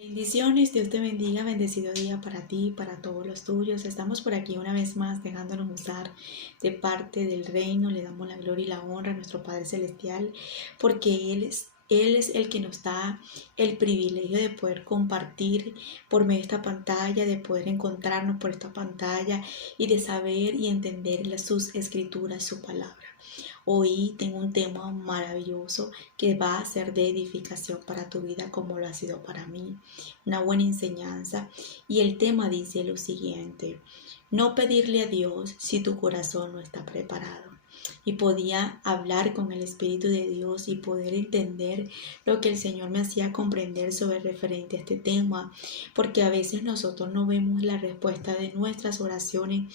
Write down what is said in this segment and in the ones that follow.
Bendiciones, Dios te bendiga, bendecido día para ti, para todos los tuyos. Estamos por aquí una vez más dejándonos usar de parte del reino. Le damos la gloria y la honra a nuestro Padre Celestial porque Él es el que nos da el privilegio de poder compartir por medio de esta pantalla, de poder encontrarnos por esta pantalla y de saber y entender sus escrituras, su palabra. Hoy tengo un tema maravilloso que va a ser de edificación para tu vida como lo ha sido para mí. Una buena enseñanza. Y el tema dice lo siguiente: no pedirle a Dios si tu corazón no está preparado. Y podía hablar con el Espíritu de Dios y poder entender lo que el Señor me hacía comprender sobre referente a este tema, porque a veces nosotros no vemos la respuesta de nuestras oraciones,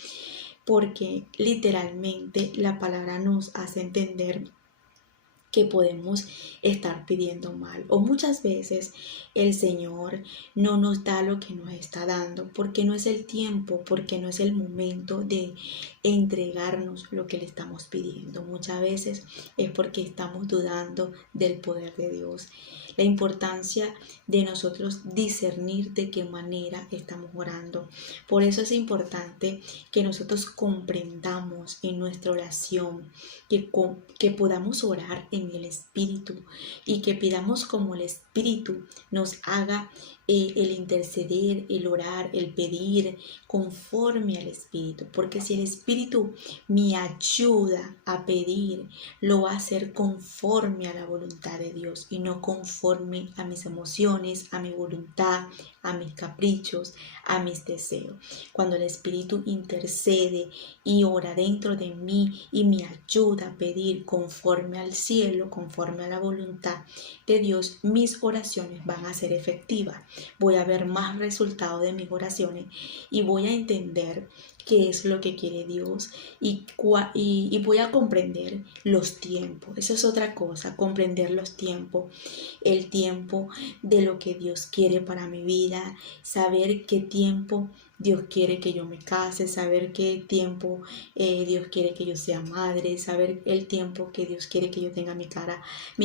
porque literalmente la palabra nos hace entender que podemos estar pidiendo mal, o muchas veces el Señor no nos da lo que nos está dando porque no es el tiempo, porque no es el momento de entregarnos lo que le estamos pidiendo. Muchas veces es porque estamos dudando del poder de Dios. La importancia de nosotros discernir de qué manera estamos orando. Por eso es importante que nosotros comprendamos en nuestra oración, que podamos orar en el Espíritu y que pidamos como el Espíritu nos haga el interceder, el orar, el pedir conforme al Espíritu. Porque si el Espíritu me ayuda a pedir, lo va a hacer conforme a la voluntad de Dios y no conforme a mis emociones, a mi voluntad, a mis caprichos, a mis deseos. Cuando el Espíritu intercede y ora dentro de mí y me ayuda a pedir conforme al cielo, conforme a la voluntad de Dios, mis oraciones van a ser efectivas. Voy a ver más resultados de mis oraciones y voy a entender qué es lo que quiere Dios y voy a comprender los tiempos. Eso es otra cosa, comprender los tiempos, el tiempo de lo que Dios quiere para mi vida, saber qué tiempo Dios quiere que yo me case, saber qué tiempo Dios quiere que yo sea madre, saber el tiempo que Dios quiere que yo tenga mi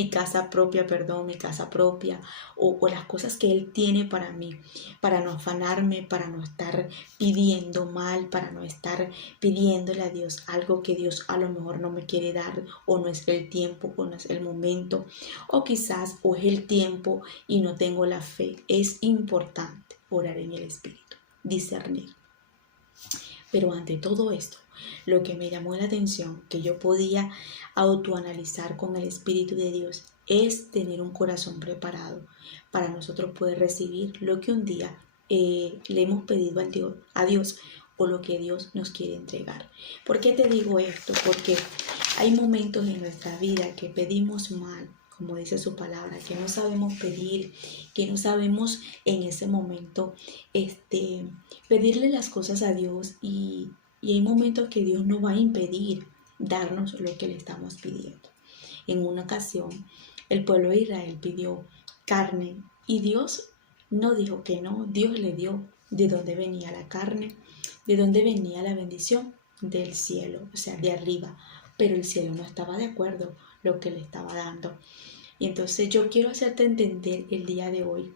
casa propia, o las cosas que Él tiene para mí, para no afanarme, para no estar pidiendo mal, para no estar pidiéndole a Dios algo que Dios a lo mejor no me quiere dar, o no es el tiempo, o no es el momento, o quizás o es el tiempo y no tengo la fe. Es importante orar en el Espíritu, discernir. Pero ante todo esto, lo que me llamó la atención, que yo podía autoanalizar con el Espíritu de Dios, es tener un corazón preparado para nosotros poder recibir lo que un día le hemos pedido a Dios, o lo que Dios nos quiere entregar. ¿Por qué te digo esto? Porque hay momentos en nuestra vida que pedimos mal, como dice su palabra, que no sabemos pedir, que no sabemos en ese momento pedirle las cosas a Dios, y hay momentos que Dios no va a impedir darnos lo que le estamos pidiendo. En una ocasión, el pueblo de Israel pidió carne y Dios no dijo que no, Dios le dio. ¿De dónde venía la carne? ¿De dónde venía la bendición? Del cielo, o sea, de arriba. Pero el cielo no estaba de acuerdo lo que le estaba dando. Y entonces yo quiero hacerte entender el día de hoy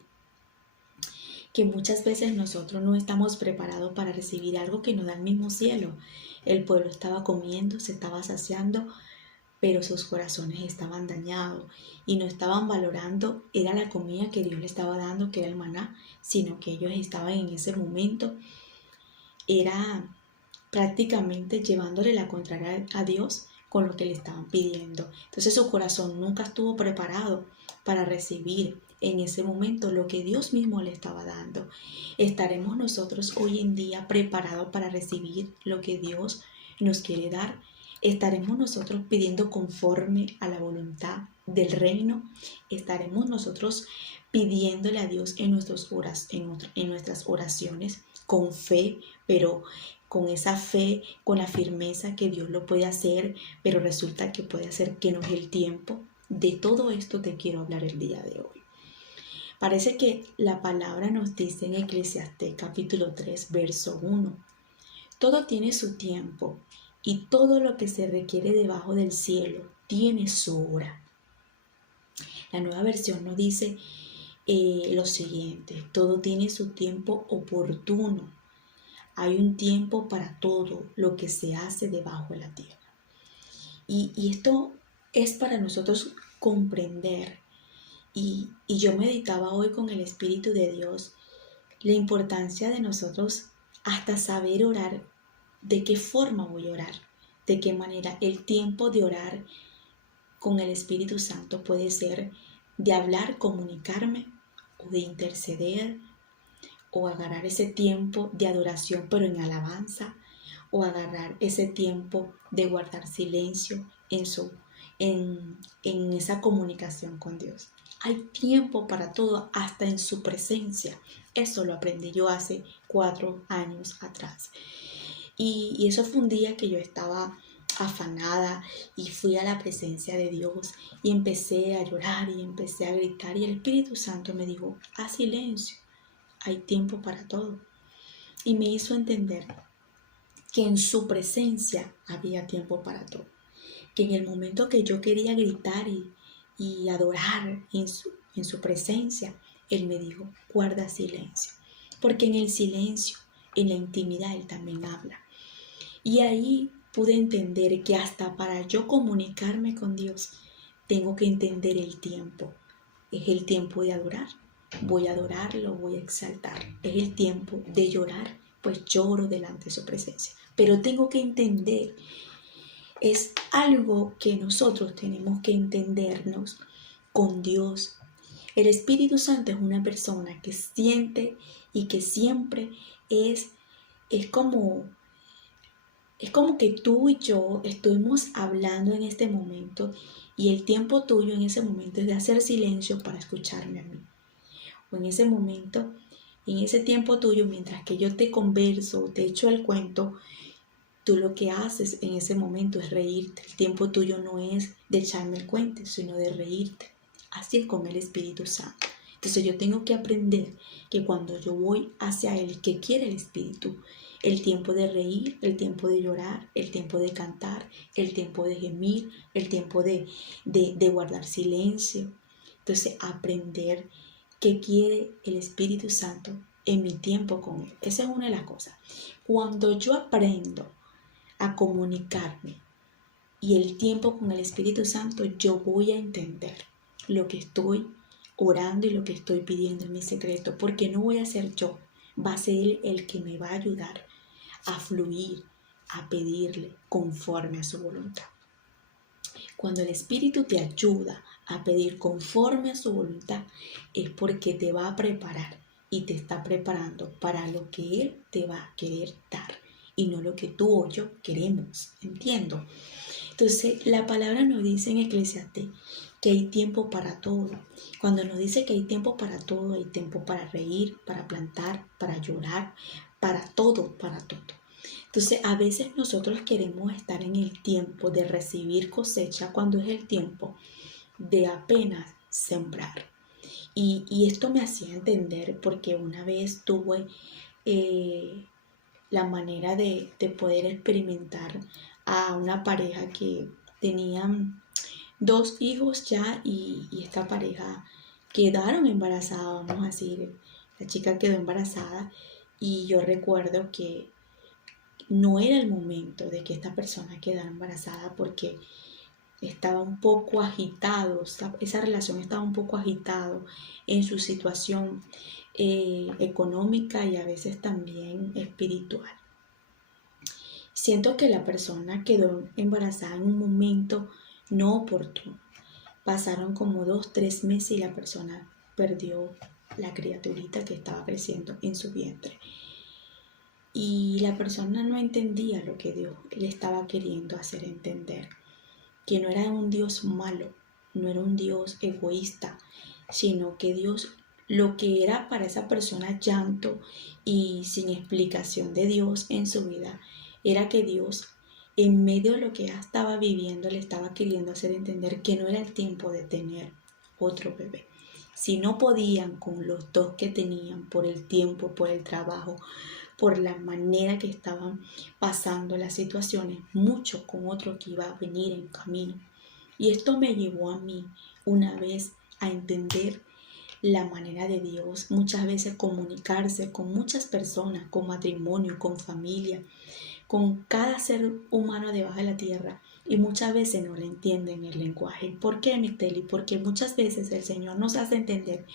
que muchas veces nosotros no estamos preparados para recibir algo que nos da el mismo cielo. El pueblo estaba comiendo, se estaba saciando, pero sus corazones estaban dañados y no estaban valorando, era la comida que Dios le estaba dando, que era el maná, sino que ellos estaban en ese momento, era prácticamente llevándole la contraria a Dios con lo que le estaban pidiendo. Entonces su corazón nunca estuvo preparado para recibir en ese momento lo que Dios mismo le estaba dando. ¿Estaremos nosotros hoy en día preparados para recibir lo que Dios nos quiere dar? ¿Estaremos nosotros pidiendo conforme a la voluntad del reino? ¿Estaremos nosotros pidiéndole a Dios en nuestras oraciones con fe, pero con esa fe, con la firmeza que Dios lo puede hacer, pero resulta que puede hacer que no es el tiempo? De todo esto te quiero hablar el día de hoy. Parece que la palabra nos dice en Eclesiastés capítulo 3, verso 1. Todo tiene su tiempo y todo lo que se requiere debajo del cielo tiene su hora. La nueva versión nos dice lo siguiente: todo tiene su tiempo oportuno. Hay un tiempo para todo lo que se hace debajo de la tierra. Y esto es para nosotros comprender. Y yo meditaba hoy con el Espíritu de Dios la importancia de nosotros hasta saber orar, de qué forma voy a orar, de qué manera. El tiempo de orar con el Espíritu Santo puede ser de hablar, comunicarme, o de interceder, o agarrar ese tiempo de adoración pero en alabanza, o agarrar ese tiempo de guardar silencio en esa comunicación con Dios. Hay tiempo para todo, hasta en su presencia. Eso lo aprendí yo hace 4 años atrás. Y eso fue un día que yo estaba afanada y fui a la presencia de Dios y empecé a llorar y empecé a gritar, y el Espíritu Santo me dijo: haz silencio, hay tiempo para todo. Y me hizo entender que en su presencia había tiempo para todo, que en el momento que yo quería gritar y adorar en su presencia, Él me dijo: guarda silencio, porque en el silencio, en la intimidad, Él también habla. Y ahí pude entender que hasta para yo comunicarme con Dios, tengo que entender el tiempo. Es el tiempo de adorar, voy a adorarlo, voy a exaltar. Es el tiempo de llorar, pues lloro delante de su presencia. Pero tengo que entender, es algo que nosotros tenemos que entendernos con Dios. El Espíritu Santo es una persona que siente y que siempre es como que tú y yo estuvimos hablando en este momento, y el tiempo tuyo en ese momento es de hacer silencio para escucharme a mí. O en ese momento, en ese tiempo tuyo, mientras que yo te converso, te echo el cuento, tú lo que haces en ese momento es reírte. El tiempo tuyo no es de echarme el cuento, sino de reírte. Así es con el Espíritu Santo. Entonces yo tengo que aprender que cuando yo voy hacia Él, ¿qué quiere el Espíritu? El tiempo de reír, el tiempo de llorar, el tiempo de cantar, el tiempo de gemir, el tiempo de guardar silencio. Entonces aprender qué quiere el Espíritu Santo en mi tiempo con Él. Esa es una de las cosas. Cuando yo aprendo a comunicarme y el tiempo con el Espíritu Santo, yo voy a entender lo que estoy orando y lo que estoy pidiendo en mi secreto, porque no voy a ser yo, va a ser Él el que me va a ayudar a fluir, a pedirle conforme a su voluntad. Cuando el Espíritu te ayuda a pedir conforme a su voluntad, es porque te va a preparar y te está preparando para lo que Él te va a querer dar y no lo que tú o yo queremos. ¿Entiendo? Entonces, la palabra nos dice en Eclesiastés que hay tiempo para todo. Cuando nos dice que hay tiempo para todo, hay tiempo para reír, para plantar, para llorar, para todo, para todo. Entonces, a veces nosotros queremos estar en el tiempo de recibir cosecha cuando es el tiempo de apenas sembrar. Y esto me hacía entender porque una vez tuve la manera de poder experimentar a una pareja que tenían 2 hijos ya, y esta pareja quedaron embarazadas, vamos a decir, la chica quedó embarazada, y yo recuerdo que no era el momento de que esta persona quedara embarazada porque estaba un poco agitado, esa relación estaba un poco agitado en su situación económica y a veces también espiritual. Siento que la persona quedó embarazada en un momento no oportuno. Pasaron como 2-3 meses y la persona perdió la criaturita que estaba creciendo en su vientre. Y la persona no entendía lo que Dios le estaba queriendo hacer entender. Que no era un Dios malo, no era un Dios egoísta, sino que Dios, lo que era para esa persona llanto y sin explicación de Dios en su vida, era que Dios, en medio de lo que ella estaba viviendo, le estaba queriendo hacer entender que no era el tiempo de tener otro bebé. Si no podían con los 2 que tenían, por el tiempo, por el trabajo, por la manera que estaban pasando las situaciones, mucho con otro que iba a venir en camino. Y esto me llevó a mí una vez a entender la manera de Dios muchas veces comunicarse con muchas personas, con matrimonio, con familia, con cada ser humano debajo de la tierra, y muchas veces no le entienden el lenguaje. ¿Por qué, Micteli? Porque muchas veces el Señor nos hace entender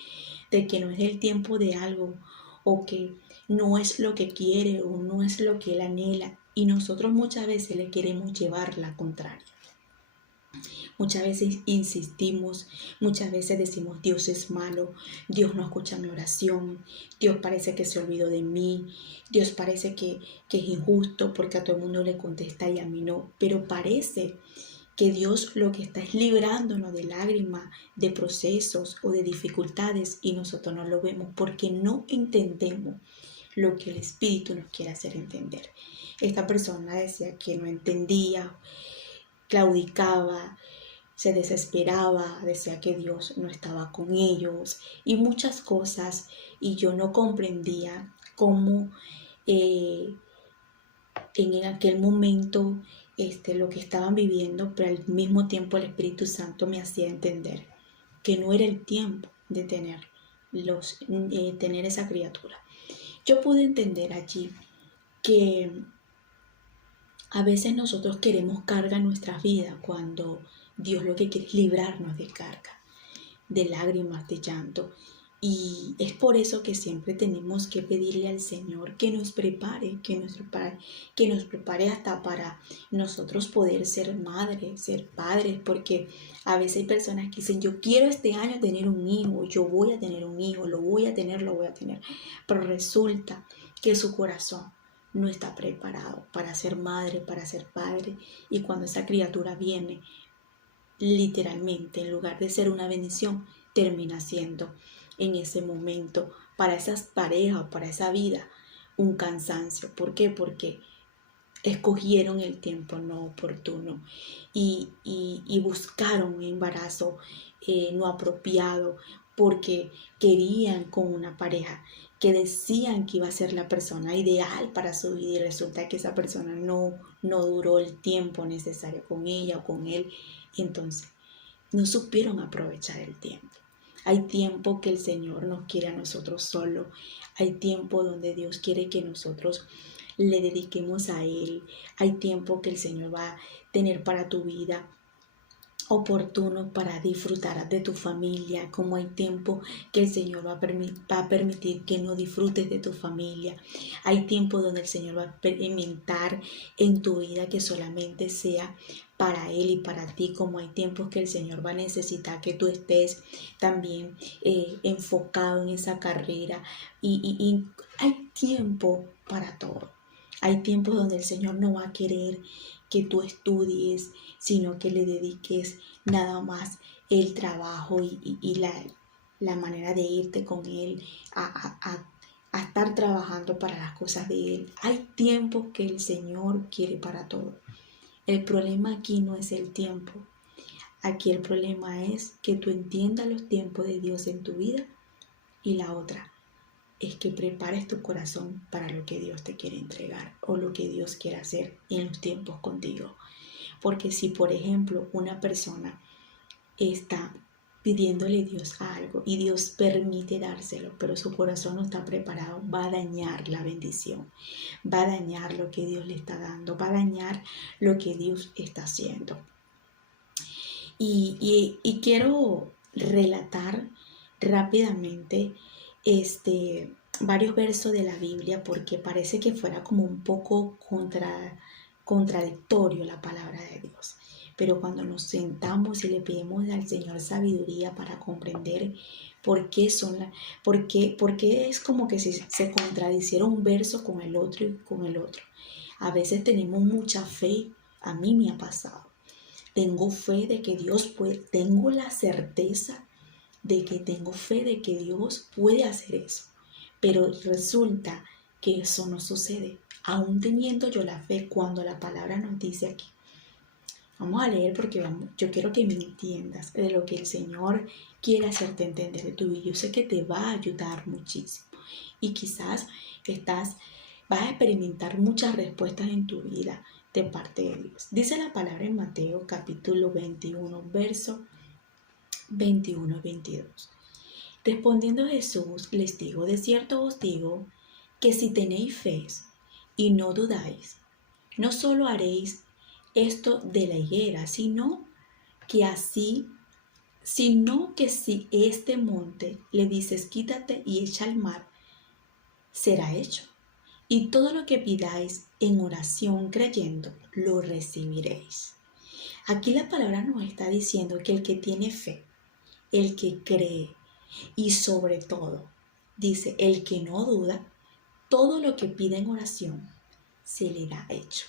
de que no es el tiempo de algo, o que no es lo que quiere, o no es lo que Él anhela, y nosotros muchas veces le queremos llevar la contraria. Muchas veces insistimos, muchas veces decimos: Dios es malo, Dios no escucha mi oración, Dios parece que se olvidó de mí, Dios parece que es injusto porque a todo el mundo le contesta y a mí no. Pero parece que Dios lo que está es librándonos de lágrimas, de procesos o de dificultades, y nosotros no lo vemos porque no entendemos lo que el Espíritu nos quiere hacer entender. Esta persona decía que no entendía, claudicaba, se desesperaba, decía que Dios no estaba con ellos y muchas cosas, y yo no comprendía cómo en aquel momento lo que estaban viviendo, pero al mismo tiempo el Espíritu Santo me hacía entender que no era el tiempo de tener esa criatura. Yo pude entender allí que a veces nosotros queremos carga en nuestras vidas cuando Dios lo que quiere es librarnos de carga, de lágrimas, de llanto. Y es por eso que siempre tenemos que pedirle al Señor que nos prepare, que nos prepare hasta para nosotros poder ser madres, ser padres, porque a veces hay personas que dicen: yo quiero este año tener un hijo, yo voy a tener un hijo, lo voy a tener, pero resulta que su corazón no está preparado para ser madre, para ser padre, y cuando esa criatura viene, literalmente, en lugar de ser una bendición, termina siendo en ese momento para esas parejas, para esa vida, un cansancio. ¿Por qué? Porque escogieron el tiempo no oportuno y buscaron un embarazo no apropiado, porque querían con una pareja que decían que iba a ser la persona ideal para su vida, y resulta que esa persona no duró el tiempo necesario con ella o con él. Entonces no supieron aprovechar el tiempo. Hay tiempo que el Señor nos quiere a nosotros solo. Hay tiempo donde Dios quiere que nosotros le dediquemos a Él. Hay tiempo que el Señor va a tener para tu vida oportuno para disfrutar de tu familia, como hay tiempo que el Señor va a permitir que no disfrutes de tu familia. Hay tiempo donde el Señor va a experimentar en tu vida que solamente sea para Él y para ti, como hay tiempos que el Señor va a necesitar que tú estés también enfocado en esa carrera, y hay tiempo para todo. Hay tiempos donde el Señor no va a querer que tú estudies, sino que le dediques nada más el trabajo y la manera de irte con Él a estar trabajando para las cosas de Él. Hay tiempos que el Señor quiere para todo. El problema aquí no es el tiempo. Aquí el problema es que tú entiendas los tiempos de Dios en tu vida, y la otra es que prepares tu corazón para lo que Dios te quiere entregar o lo que Dios quiere hacer en los tiempos contigo. Porque si, por ejemplo, una persona está pidiéndole a Dios algo y Dios permite dárselo, pero su corazón no está preparado, va a dañar la bendición, va a dañar lo que Dios le está dando, va a dañar lo que Dios está haciendo. Y quiero relatar rápidamente varios versos de la Biblia, porque parece que fuera como un poco contradictorio la palabra de Dios. Pero cuando nos sentamos y le pedimos al Señor sabiduría para comprender por qué es como que si se contradiciera un verso con el otro y con el otro. A veces tenemos mucha fe, a mí me ha pasado. Tengo fe de que Dios puede, tengo la certeza de que tengo fe de que Dios puede hacer eso. Pero resulta que eso no sucede, aún teniendo yo la fe, cuando la palabra nos dice aquí. Vamos a leer porque yo quiero que me entiendas de lo que el Señor quiere hacerte entender de tu vida. Yo sé que te va a ayudar muchísimo, y quizás vas a experimentar muchas respuestas en tu vida de parte de Dios. Dice la palabra en Mateo capítulo 21, verso 21 y 22. Respondiendo Jesús, les digo, de cierto os digo, que si tenéis fe y no dudáis, no solo haréis esto de la higuera, sino que si este monte le dices quítate y echa al mar, será hecho. Y todo lo que pidáis en oración creyendo, lo recibiréis. Aquí la palabra nos está diciendo que el que tiene fe, el que cree y sobre todo, dice, el que no duda, todo lo que pida en oración se le da hecho.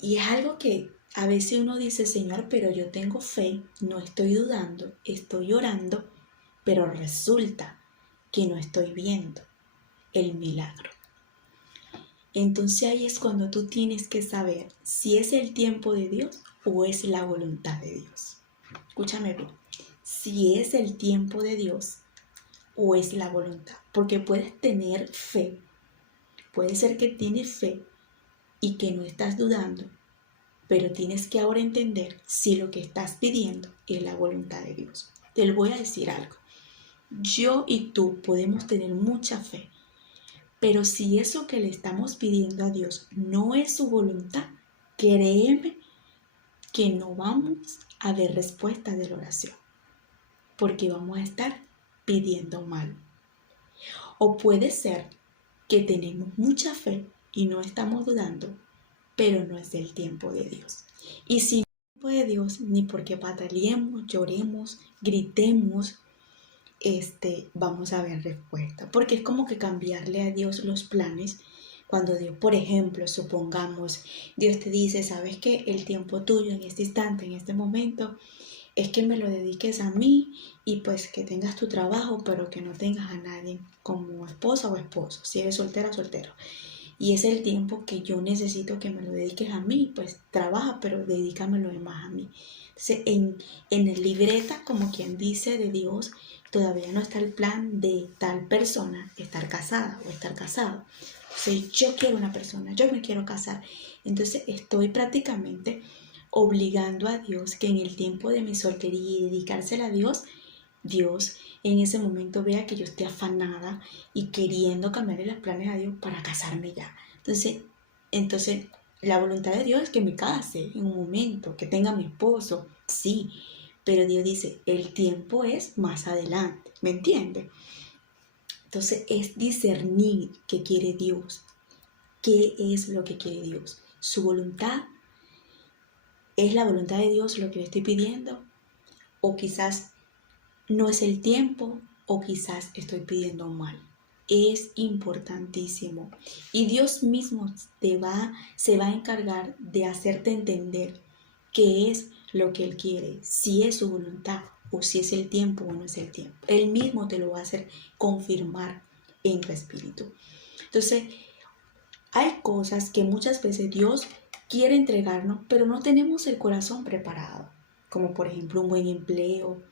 Y es algo que a veces uno dice, Señor, pero yo tengo fe, no estoy dudando, estoy orando, pero resulta que no estoy viendo el milagro. Entonces ahí es cuando tú tienes que saber si es el tiempo de Dios o es la voluntad de Dios. Escúchame bien, si es el tiempo de Dios o es la voluntad, porque puedes tener fe, puede ser que tienes fe y que no estás dudando, pero tienes que ahora entender si lo que estás pidiendo es la voluntad de Dios. Te lo voy a decir algo, yo y tú podemos tener mucha fe, pero si eso que le estamos pidiendo a Dios no es su voluntad, créeme que no vamos a ver respuesta de la oración, porque vamos a estar pidiendo mal. O puede ser que tenemos mucha fe y no estamos dudando, pero no es el tiempo de Dios. Y si no es el tiempo de Dios, ni porque pataleemos, lloremos, gritemos, vamos a ver respuesta. Porque es como que cambiarle a Dios los planes. Cuando Dios, por ejemplo, supongamos, Dios te dice, ¿sabes qué? El tiempo tuyo en este instante, en este momento, es que me lo dediques a mí y pues que tengas tu trabajo, pero que no tengas a nadie como esposa o esposo, si eres soltera o soltero. Y es el tiempo que yo necesito que me lo dediques a mí, pues trabaja, pero dedícamelo más a mí. Entonces, en el libreta, como quien dice, de Dios, todavía no está el plan de tal persona estar casada o estar casado. Entonces, yo quiero una persona, yo me quiero casar. Entonces, estoy prácticamente obligando a Dios que en el tiempo de mi soltería y dedicársela a Dios, Dios en ese momento vea que yo esté afanada y queriendo cambiarle los planes a Dios para casarme ya. Entonces la voluntad de Dios es que me case en un momento, que tenga mi esposo, sí, pero Dios dice, el tiempo es más adelante, ¿me entiende? Entonces es discernir qué quiere Dios, qué es lo que quiere Dios. Su voluntad es la voluntad de Dios lo que le estoy pidiendo, o quizás no es el tiempo, o quizás estoy pidiendo mal. Es importantísimo y Dios mismo se va a encargar de hacerte entender qué es lo que Él quiere, si es su voluntad o si es el tiempo o no es el tiempo. Él mismo te lo va a hacer confirmar en tu espíritu. Entonces, hay cosas que muchas veces Dios quiere entregarnos, pero no tenemos el corazón preparado, como por ejemplo un buen empleo,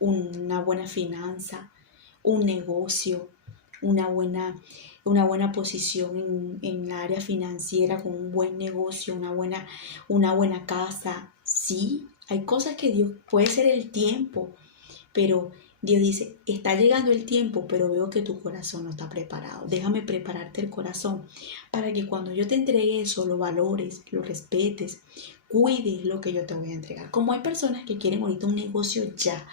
una buena finanza, un negocio, una buena posición en la área financiera, con un buen negocio, una buena casa. Sí, hay cosas que Dios puede ser el tiempo, pero Dios dice, está llegando el tiempo, pero veo que tu corazón no está preparado. Déjame prepararte el corazón para que cuando yo te entregue eso, lo valores, lo respetes, cuides lo que yo te voy a entregar. Como hay personas que quieren ahorita un negocio ya,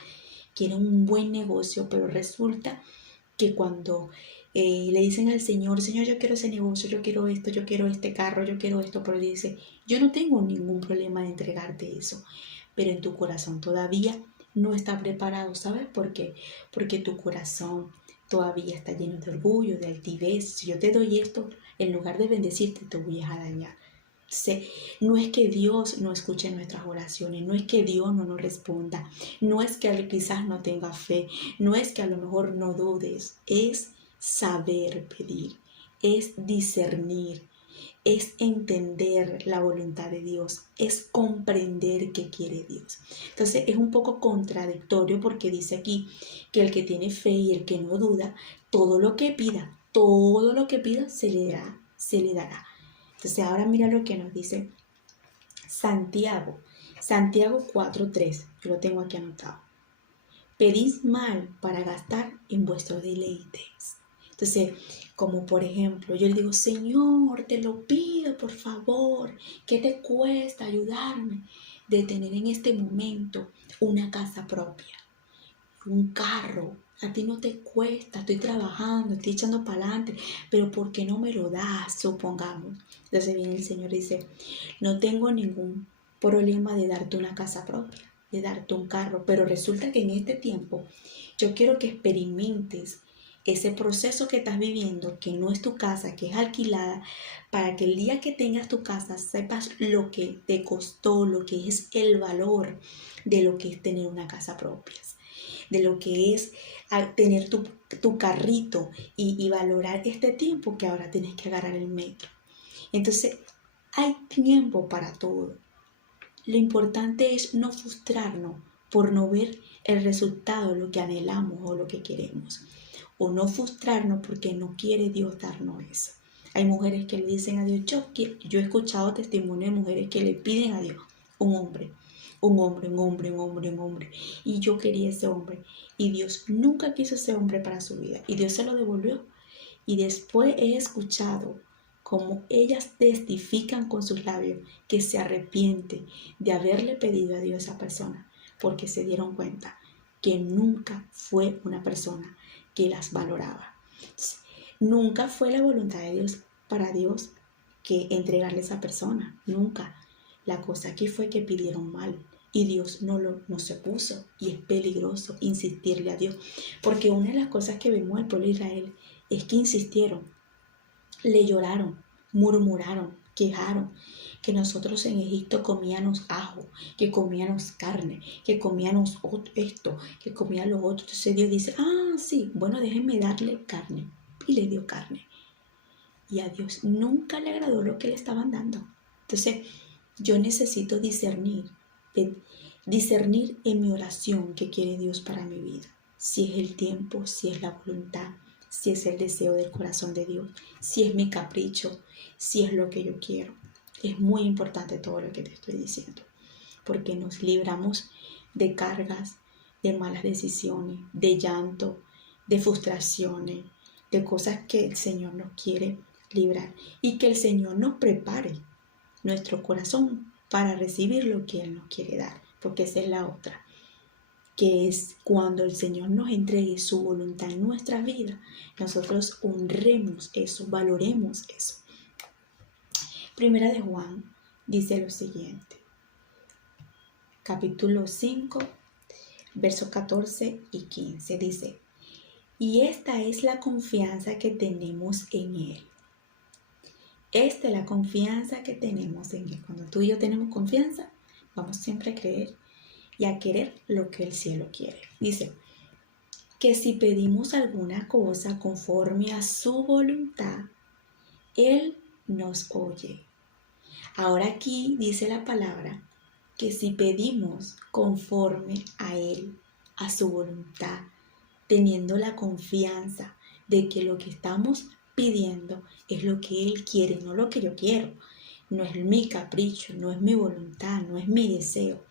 quieren un buen negocio, pero resulta que cuando le dicen al Señor, Señor, yo quiero ese negocio, yo quiero esto, yo quiero este carro, yo quiero esto, pero dice, yo no tengo ningún problema de entregarte eso, pero en tu corazón todavía no está preparado. ¿Sabes por qué? Porque tu corazón todavía está lleno de orgullo, de altivez. Si yo te doy esto, en lugar de bendecirte, te voy a dañar. Entonces, no es que Dios no escuche nuestras oraciones, no es que Dios no nos responda, no es que quizás no tenga fe, no es que a lo mejor no dudes, es saber pedir, es discernir, es entender la voluntad de Dios, es comprender qué quiere Dios. Entonces es un poco contradictorio porque dice aquí que el que tiene fe y el que no duda, todo lo que pida se le dará. Entonces ahora mira lo que nos dice Santiago 4:3, yo lo tengo aquí anotado. Pedís mal para gastar en vuestros deleites. Entonces, como por ejemplo, yo le digo, Señor, te lo pido por favor, ¿qué te cuesta ayudarme de tener en este momento una casa propia, un carro? A ti no te cuesta, estoy trabajando, estoy echando para adelante, pero ¿por qué no me lo das? Supongamos. Entonces viene el Señor y dice, no tengo ningún problema de darte una casa propia, de darte un carro, pero resulta que en este tiempo yo quiero que experimentes ese proceso que estás viviendo, que no es tu casa, que es alquilada, para que el día que tengas tu casa sepas lo que te costó, lo que es el valor de lo que es tener una casa propia, de lo que es tener tu carrito y valorar este tiempo que ahora tienes que agarrar el metro. Entonces, hay tiempo para todo. Lo importante es no frustrarnos por no ver el resultado de lo que anhelamos o lo que queremos. O no frustrarnos porque no quiere Dios darnos eso. Hay mujeres que le dicen a Dios, yo he escuchado testimonios de mujeres que le piden a Dios un hombre. Y yo quería ese hombre. Y Dios nunca quiso ese hombre para su vida. Y Dios se lo devolvió. Y después he escuchado como ellas testifican con sus labios que se arrepiente de haberle pedido a Dios a esa persona, porque se dieron cuenta que nunca fue una persona que las valoraba. Nunca fue la voluntad de Dios para Dios que entregarle a esa persona, nunca. La cosa aquí fue que pidieron mal y Dios no se puso, y es peligroso insistirle a Dios, porque una de las cosas que vemos al pueblo de Israel es que insistieron, le lloraron, murmuraron, quejaron, que nosotros en Egipto comíamos ajo, que comíamos carne, que comíamos esto, que comíamos lo otro. Entonces Dios dice, sí, bueno, déjenme darle carne. Y le dio carne. Y a Dios nunca le agradó lo que le estaban dando. Entonces yo necesito discernir en mi oración qué quiere Dios para mi vida. Si es el tiempo, si es la voluntad, si es el deseo del corazón de Dios, si es mi capricho, si es lo que yo quiero. Es muy importante todo lo que te estoy diciendo, porque nos libramos de cargas, de malas decisiones, de llanto, de frustraciones, de cosas que el Señor nos quiere librar y que el Señor nos prepare nuestro corazón para recibir lo que Él nos quiere dar, porque esa es la otra, que es cuando el Señor nos entregue su voluntad en nuestra vida, nosotros honremos eso, valoremos eso. Primera de Juan dice lo siguiente, capítulo 5, versos 14 y 15, dice, y esta es la confianza que tenemos en Él. Esta es la confianza que tenemos en Él. Cuando tú y yo tenemos confianza, vamos siempre a creer y a querer lo que el cielo quiere. Dice que si pedimos alguna cosa conforme a su voluntad, Él nos oye. Ahora aquí dice la palabra que si pedimos conforme a Él, a su voluntad, teniendo la confianza de que lo que estamos pidiendo es lo que Él quiere, no lo que yo quiero. No es mi capricho, no es mi voluntad, no es mi deseo,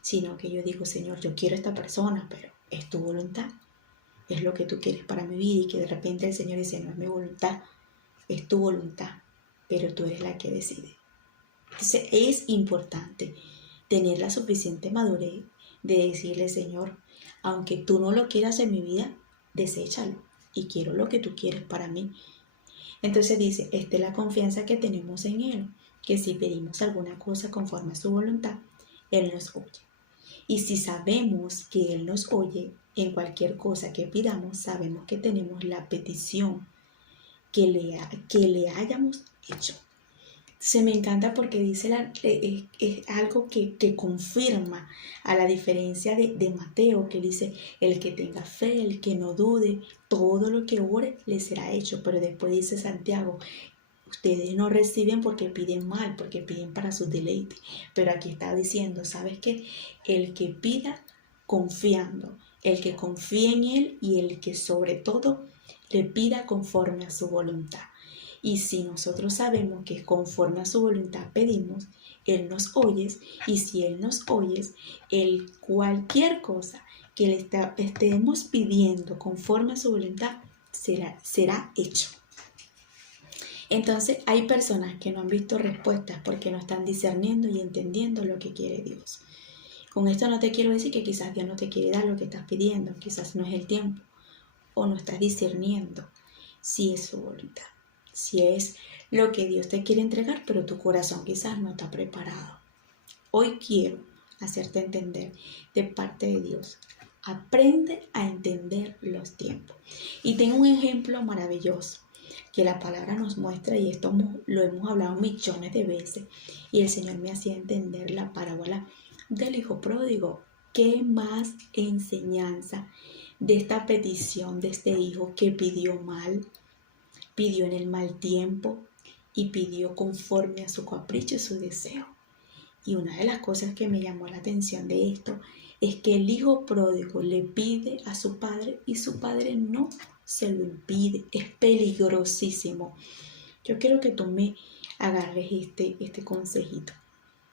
sino que yo digo, Señor, yo quiero a esta persona, pero es tu voluntad, es lo que tú quieres para mi vida, y que de repente el Señor dice, no es mi voluntad, es tu voluntad, pero tú eres la que decide. Entonces es importante tener la suficiente madurez de decirle, Señor, aunque tú no lo quieras en mi vida, deséchalo y quiero lo que tú quieres para mí. Entonces dice, esta es la confianza que tenemos en Él, que si pedimos alguna cosa conforme a su voluntad, Él nos oye. Y si sabemos que Él nos oye en cualquier cosa que pidamos, sabemos que tenemos la petición que le hayamos hecho. Se me encanta porque dice es algo que confirma, a la diferencia de Mateo, que dice, el que tenga fe, el que no dude, todo lo que ore le será hecho. Pero después dice Santiago, ustedes no reciben porque piden mal, porque piden para sus deleites. Pero aquí está diciendo, ¿sabes qué? El que pida confiando, el que confíe en Él, y el que sobre todo le pida conforme a su voluntad. Y si nosotros sabemos que conforme a su voluntad pedimos, Él nos oye, y si Él nos oye, cualquier cosa que le estemos pidiendo conforme a su voluntad, será hecho. Entonces hay personas que no han visto respuestas porque no están discerniendo y entendiendo lo que quiere Dios. Con esto no te quiero decir que quizás Dios no te quiere dar lo que estás pidiendo, quizás no es el tiempo, o no estás discerniendo si es su voluntad, si es lo que Dios te quiere entregar, pero tu corazón quizás no está preparado. Hoy quiero hacerte entender de parte de Dios. Aprende a entender los tiempos. Y tengo un ejemplo maravilloso que la palabra nos muestra, y esto lo hemos hablado millones de veces, y el Señor me hacía entender la parábola del hijo pródigo. ¿Qué más enseñanza de esta petición de este hijo que pidió mal, pidió en el mal tiempo y pidió conforme a su capricho y su deseo? Y una de las cosas que me llamó la atención de esto es que el hijo pródigo le pide a su padre y su padre no se lo impide. Es peligrosísimo. Yo quiero que tú me agarres este consejito.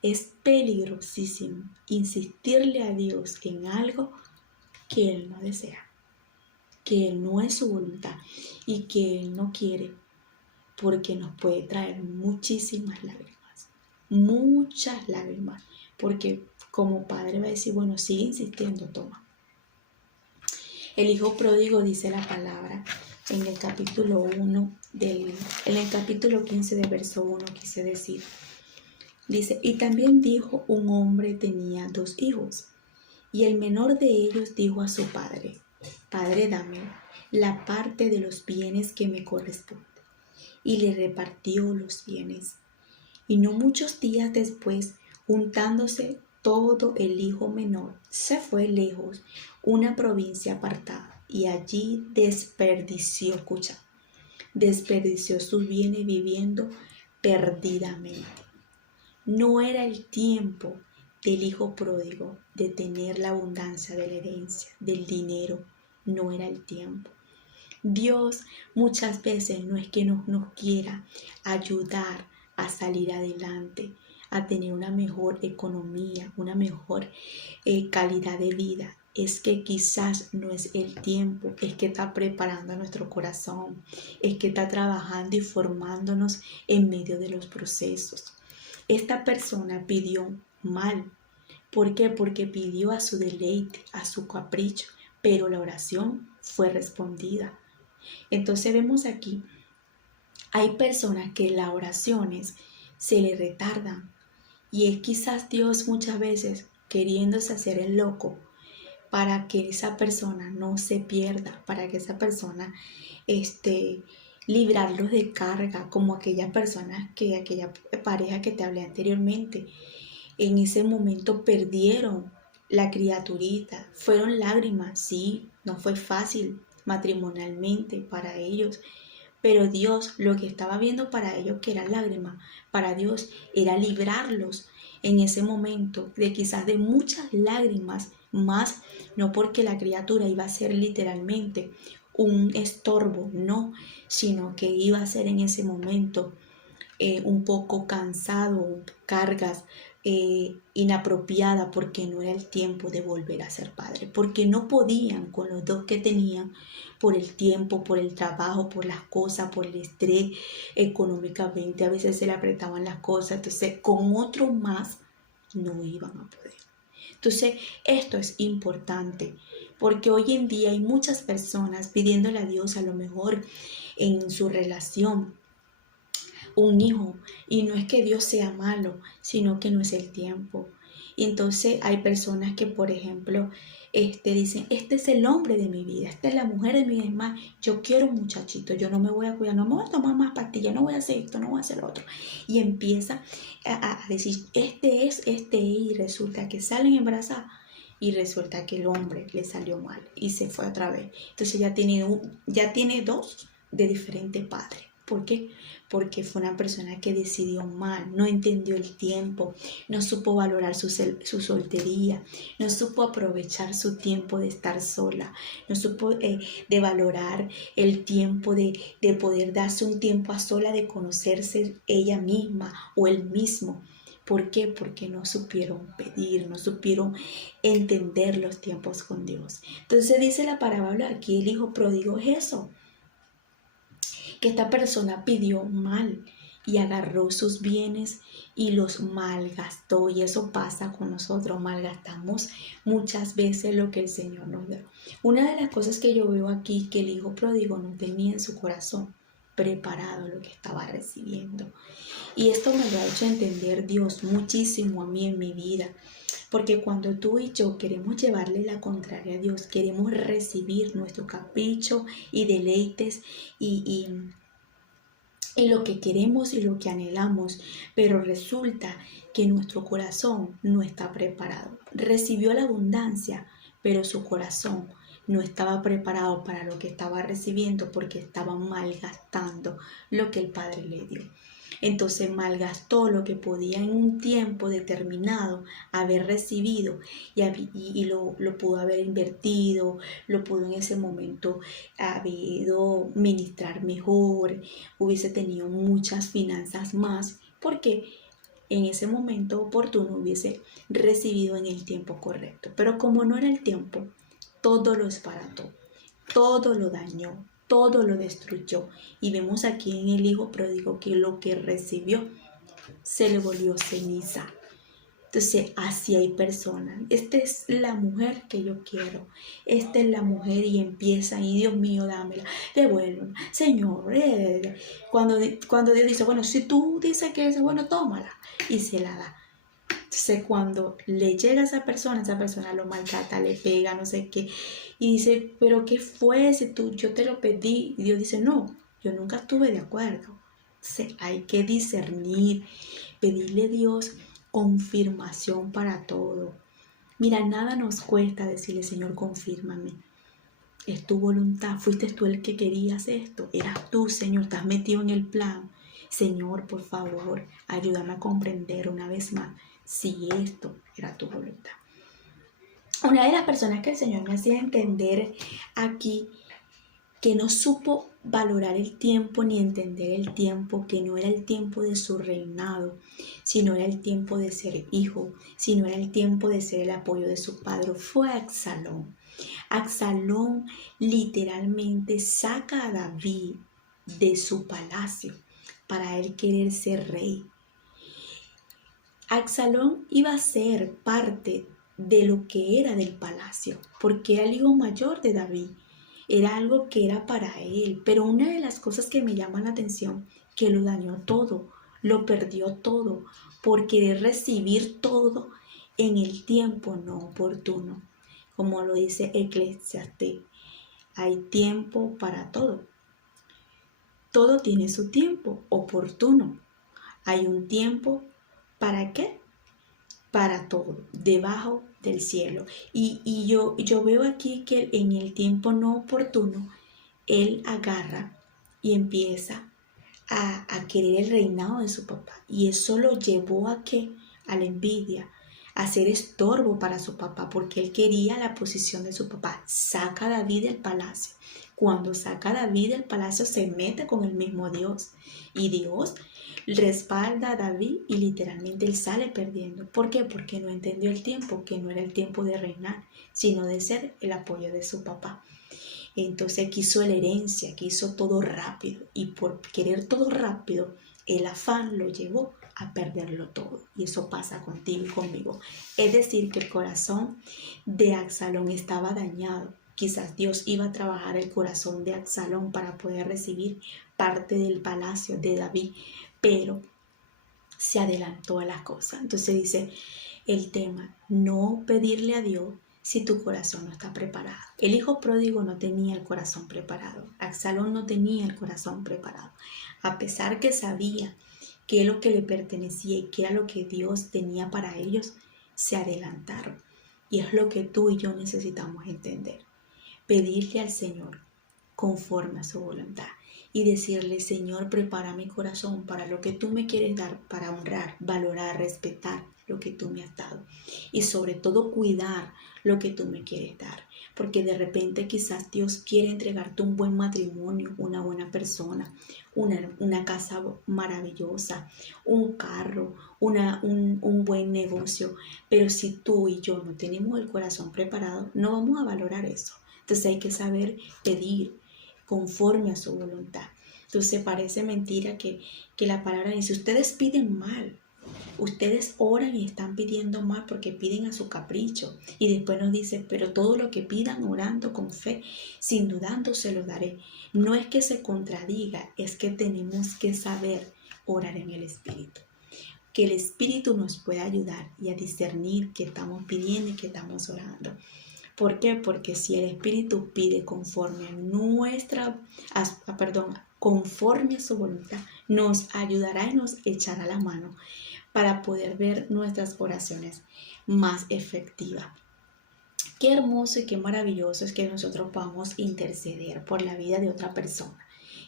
Es peligrosísimo insistirle a Dios en algo que Él no desea, que no es su voluntad y que Él no quiere, porque nos puede traer muchísimas lágrimas, porque como padre va a decir, bueno, sigue insistiendo, toma. El hijo pródigo, dice la palabra en el capítulo 15 del verso 1, quise decir, dice, y también dijo, un hombre tenía 2 hijos, y el menor de ellos dijo a su padre, Padre, dame la parte de los bienes que me corresponde. Y le repartió los bienes. Y no muchos días después, juntándose todo, el hijo menor se fue lejos, una provincia apartada, y allí desperdició sus bienes viviendo perdidamente. No era el tiempo del hijo pródigo de tener la abundancia de la herencia, del dinero. No era el tiempo. Dios muchas veces no es que nos quiera ayudar a salir adelante, a tener una mejor economía, una mejor calidad de vida. Es que quizás no es el tiempo, es que está preparando nuestro corazón, es que está trabajando y formándonos en medio de los procesos. Esta persona pidió mal. ¿Por qué? Porque pidió a su deleite, a su capricho, pero la oración fue respondida. Entonces vemos aquí, hay personas que las oraciones se le retardan, y es quizás Dios muchas veces queriéndose hacer el loco para que esa persona no se pierda, para que esa persona librarlos de carga, como aquella pareja que te hablé anteriormente. En ese momento perdieron la criaturita, fueron lágrimas, sí, no fue fácil matrimonialmente para ellos, pero Dios lo que estaba viendo para ellos que eran lágrimas, para Dios era librarlos en ese momento de quizás de muchas lágrimas, más no porque la criatura iba a ser literalmente un estorbo, no, sino que iba a ser en ese momento un poco cansado, cargas inapropiada, porque no era el tiempo de volver a ser padre, porque no podían con los 2 que tenían, por el tiempo, por el trabajo, por las cosas, por el estrés económicamente, a veces se le apretaban las cosas, entonces con otro más no iban a poder. Entonces esto es importante, porque hoy en día hay muchas personas pidiéndole a Dios a lo mejor en su relación un hijo, y no es que Dios sea malo, sino que no es el tiempo. Y entonces hay personas que, por ejemplo, dicen, este es el hombre de mi vida, esta es la mujer de mi vida, es más, yo quiero un muchachito, yo no me voy a cuidar, no me voy a tomar más pastillas, no voy a hacer esto, no voy a hacer lo otro. Y empieza a decir, y resulta que salen embarazadas, y resulta que el hombre le salió mal y se fue otra vez. Entonces ya tiene 2 de diferente padre. ¿Por qué? Porque fue una persona que decidió mal, no entendió el tiempo, no supo valorar su soltería, no supo aprovechar su tiempo de estar sola, no supo de valorar el tiempo de poder darse un tiempo a sola, de conocerse ella misma o él mismo. ¿Por qué? Porque no supieron pedir, no supieron entender los tiempos con Dios. Entonces dice la parábola aquí, el hijo pródigo es eso, que esta persona pidió mal y agarró sus bienes y los malgastó. Y eso pasa con nosotros, malgastamos muchas veces lo que el Señor nos da. Una de las cosas que yo veo aquí, que el hijo pródigo no tenía en su corazón preparado lo que estaba recibiendo. Y esto me lo ha hecho entender Dios muchísimo a mí en mi vida. Porque cuando tú y yo queremos llevarle la contraria a Dios, queremos recibir nuestro capricho y deleites y lo que queremos y lo que anhelamos, pero resulta que nuestro corazón no está preparado. Recibió la abundancia, pero su corazón no estaba preparado para lo que estaba recibiendo porque estaba malgastando lo que el Padre le dio. Entonces malgastó lo que podía en un tiempo determinado haber recibido y lo pudo haber invertido, lo pudo en ese momento habido ministrar mejor, hubiese tenido muchas finanzas más, porque en ese momento oportuno hubiese recibido en el tiempo correcto. Pero como no era el tiempo, todo lo desbarató, todo lo dañó, todo lo destruyó. Y vemos aquí en el hijo pródigo que lo que recibió se le volvió ceniza. Entonces, así hay personas. Esta es la mujer que yo quiero. Esta es la mujer y empieza y Dios mío, dámela, devuélvela. Señor, cuando Dios dice, bueno, si tú dices que es bueno, tómala. Y se la da. Entonces, cuando le llega a esa persona lo maltrata, le pega, no sé qué. Y dice, pero ¿qué fue? Si yo te lo pedí. Y Dios dice, no, yo nunca estuve de acuerdo. Entonces, hay que discernir, pedirle a Dios confirmación para todo. Mira, nada nos cuesta decirle, Señor, confírmame. Es tu voluntad, fuiste tú el que querías esto, eras tú, Señor, estás metido en el plan. Señor, por favor, ayúdame a comprender una vez más si esto era tu voluntad. Una de las personas que el Señor me hacía entender aquí, que no supo valorar el tiempo ni entender el tiempo, que no era el tiempo de su reinado, sino era el tiempo de ser hijo, sino era el tiempo de ser el apoyo de su padre, fue Absalón. Absalón literalmente saca a David de su palacio para él querer ser rey. Absalón iba a ser parte de lo que era del palacio, porque era el hijo mayor de David. Era algo que era para él, pero una de las cosas que me llama la atención, que lo dañó todo, lo perdió todo, por querer recibir todo en el tiempo no oportuno. Como lo dice Eclesiastés, hay tiempo para todo. Todo tiene su tiempo oportuno. Hay un tiempo, ¿para qué? Para todo, debajo del cielo. Y yo veo aquí que en el tiempo no oportuno, él agarra y empieza a querer el reinado de su papá. Y eso lo llevó a ¿qué? A la envidia, a ser estorbo para su papá, porque él quería la posición de su papá. Saca a David del palacio. Cuando saca a David del palacio se mete con el mismo Dios. Y Dios respalda a David y literalmente él sale perdiendo. ¿Por qué? Porque no entendió el tiempo, que no era el tiempo de reinar, sino de ser el apoyo de su papá. Entonces quiso la herencia, quiso todo rápido, y por querer todo rápido, el afán lo llevó a perderlo todo. Y eso pasa contigo y conmigo. Es decir, que el corazón de Absalón estaba dañado. Quizás Dios iba a trabajar el corazón de Absalón para poder recibir parte del palacio de David, pero se adelantó a las cosas. Entonces dice el tema, no pedirle a Dios si tu corazón no está preparado. El hijo pródigo no tenía el corazón preparado. Absalón no tenía el corazón preparado. A pesar que sabía qué es lo que le pertenecía y qué era lo que Dios tenía para ellos, se adelantaron. Y es lo que tú y yo necesitamos entender. Pedirle al Señor conforme a su voluntad y decirle, Señor, prepara mi corazón para lo que tú me quieres dar, para honrar, valorar, respetar lo que tú me has dado y sobre todo cuidar lo que tú me quieres dar, porque de repente quizás Dios quiere entregarte un buen matrimonio, una buena persona, una casa maravillosa, un carro, un buen negocio. Pero si tú y yo no tenemos el corazón preparado, no vamos a valorar eso. Entonces hay que saber pedir conforme a su voluntad. Entonces parece mentira que la palabra dice, ustedes piden mal. Ustedes oran y están pidiendo mal porque piden a su capricho. Y después nos dice, pero todo lo que pidan orando con fe, sin dudando se lo daré. No es que se contradiga, es que tenemos que saber orar en el Espíritu. Que el Espíritu nos pueda ayudar y a discernir qué estamos pidiendo y qué estamos orando. ¿Por qué? Porque si el Espíritu pide conforme conforme a su voluntad, nos ayudará y nos echará la mano para poder ver nuestras oraciones más efectivas. Qué hermoso y qué maravilloso es que nosotros podamos interceder por la vida de otra persona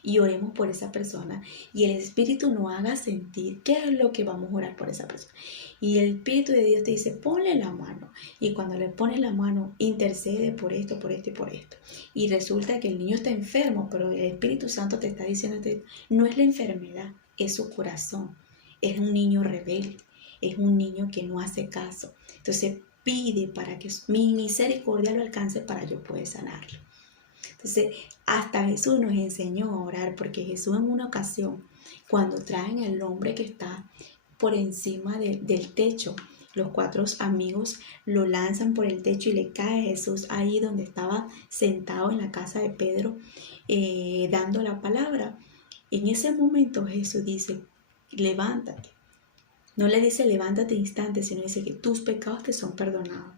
y oremos por esa persona y el Espíritu nos haga sentir qué es lo que vamos a orar por esa persona. Y el Espíritu de Dios te dice, ponle la mano. Y cuando le pones la mano, intercede por esto, por esto y por esto. Y resulta que el niño está enfermo, pero el Espíritu Santo te está diciendo, no es la enfermedad, es su corazón. Es un niño rebelde, es un niño que no hace caso. Entonces pide para que mi misericordia lo alcance para yo poder sanarlo. Entonces, hasta Jesús nos enseñó a orar, porque Jesús en una ocasión, cuando traen al hombre que está por encima del techo, los 4 amigos lo lanzan por el techo y le cae a Jesús ahí donde estaba sentado en la casa de Pedro, dando la palabra. En ese momento Jesús dice, levántate. No le dice levántate instante, sino dice que tus pecados te son perdonados.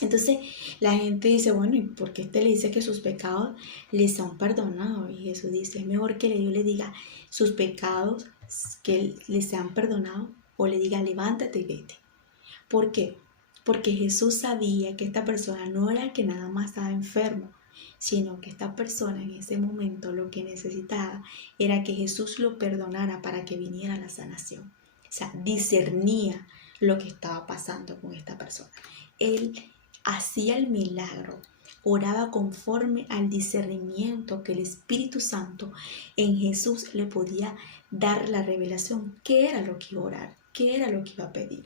Entonces la gente dice, bueno, ¿y por qué le dice que sus pecados les son perdonados? Y Jesús dice, es mejor que Dios le diga sus pecados que les sean perdonados o le diga levántate y vete. ¿Por qué? Porque Jesús sabía que esta persona no era el que nada más estaba enfermo, sino que esta persona en ese momento lo que necesitaba era que Jesús lo perdonara para que viniera la sanación. O sea, discernía lo que estaba pasando con esta persona. Él hacía el milagro, oraba conforme al discernimiento que el Espíritu Santo en Jesús le podía dar la revelación, qué era lo que iba a orar, qué era lo que iba a pedir.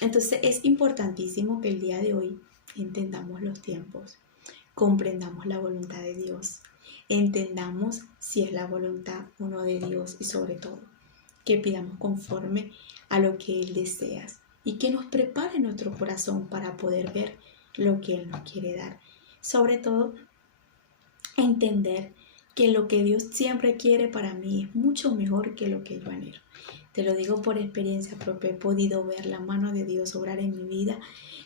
Entonces es importantísimo que el día de hoy entendamos los tiempos, comprendamos la voluntad de Dios, entendamos si es la voluntad o no de Dios y sobre todo que pidamos conforme a lo que Él desea y que nos prepare nuestro corazón para poder ver lo que Él nos quiere dar. Sobre todo, entender que lo que Dios siempre quiere para mí es mucho mejor que lo que yo anhelo. Te lo digo por experiencia propia, he podido ver la mano de Dios obrar en mi vida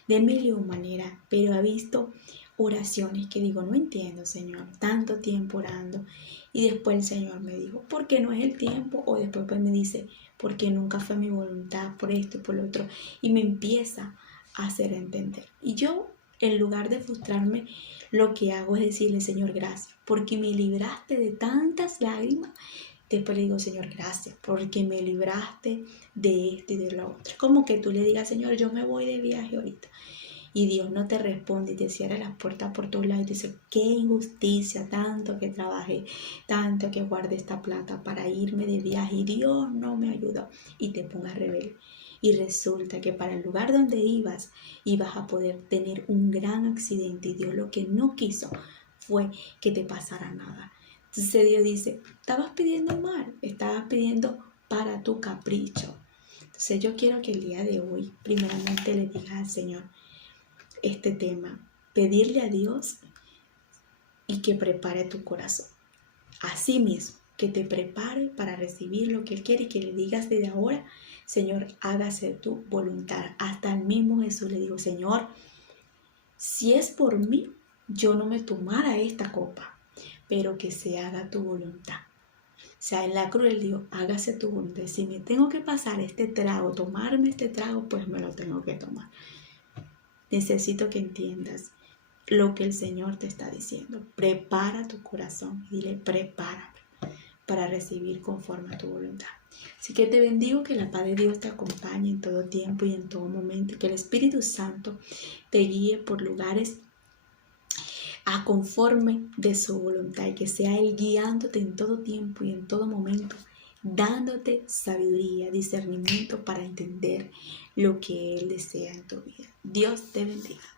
de mil y un maneras, pero he visto oraciones que digo, no entiendo, Señor, tanto tiempo orando. Y después el Señor me dijo, ¿por qué no es el tiempo? O después pues me dice, porque nunca fue mi voluntad, por esto y por lo otro. Y me empieza a hacer entender. Y yo, en lugar de frustrarme, lo que hago es decirle, Señor, gracias, porque me libraste de tantas lágrimas. Después le digo, Señor, gracias, porque me libraste de esto y de lo otro. Como que tú le digas, Señor, yo me voy de viaje ahorita. Y Dios no te responde y te cierra las puertas por todos lados y te dice, qué injusticia, tanto que trabajé, tanto que guardé esta plata para irme de viaje y Dios no me ayudó. Y te pongas rebelde. Y resulta que para el lugar donde ibas a poder tener un gran accidente y Dios lo que no quiso fue que te pasara nada. Entonces Dios dice, estabas pidiendo mal, estabas pidiendo para tu capricho. Entonces yo quiero que el día de hoy primeramente le digas al Señor este tema, pedirle a Dios y que prepare tu corazón. Así mismo, que te prepare para recibir lo que Él quiere y que le digas desde ahora, Señor, hágase tu voluntad. Hasta el mismo Jesús le digo, Señor, si es por mí, yo no me tomara esta copa, pero que se haga tu voluntad. O sea, en la cruz Él dijo, hágase tu voluntad. Si me tengo que pasar este trago, tomarme este trago, pues me lo tengo que tomar. Necesito que entiendas lo que el Señor te está diciendo. Prepara tu corazón. Dile, prepárame para recibir conforme a tu voluntad. Así que te bendigo, que la paz de Dios te acompañe en todo tiempo y en todo momento. Que el Espíritu Santo te guíe por lugares a conforme de su voluntad y que sea Él guiándote en todo tiempo y en todo momento, dándote sabiduría, discernimiento para entender lo que Él desea en tu vida. Dios te bendiga.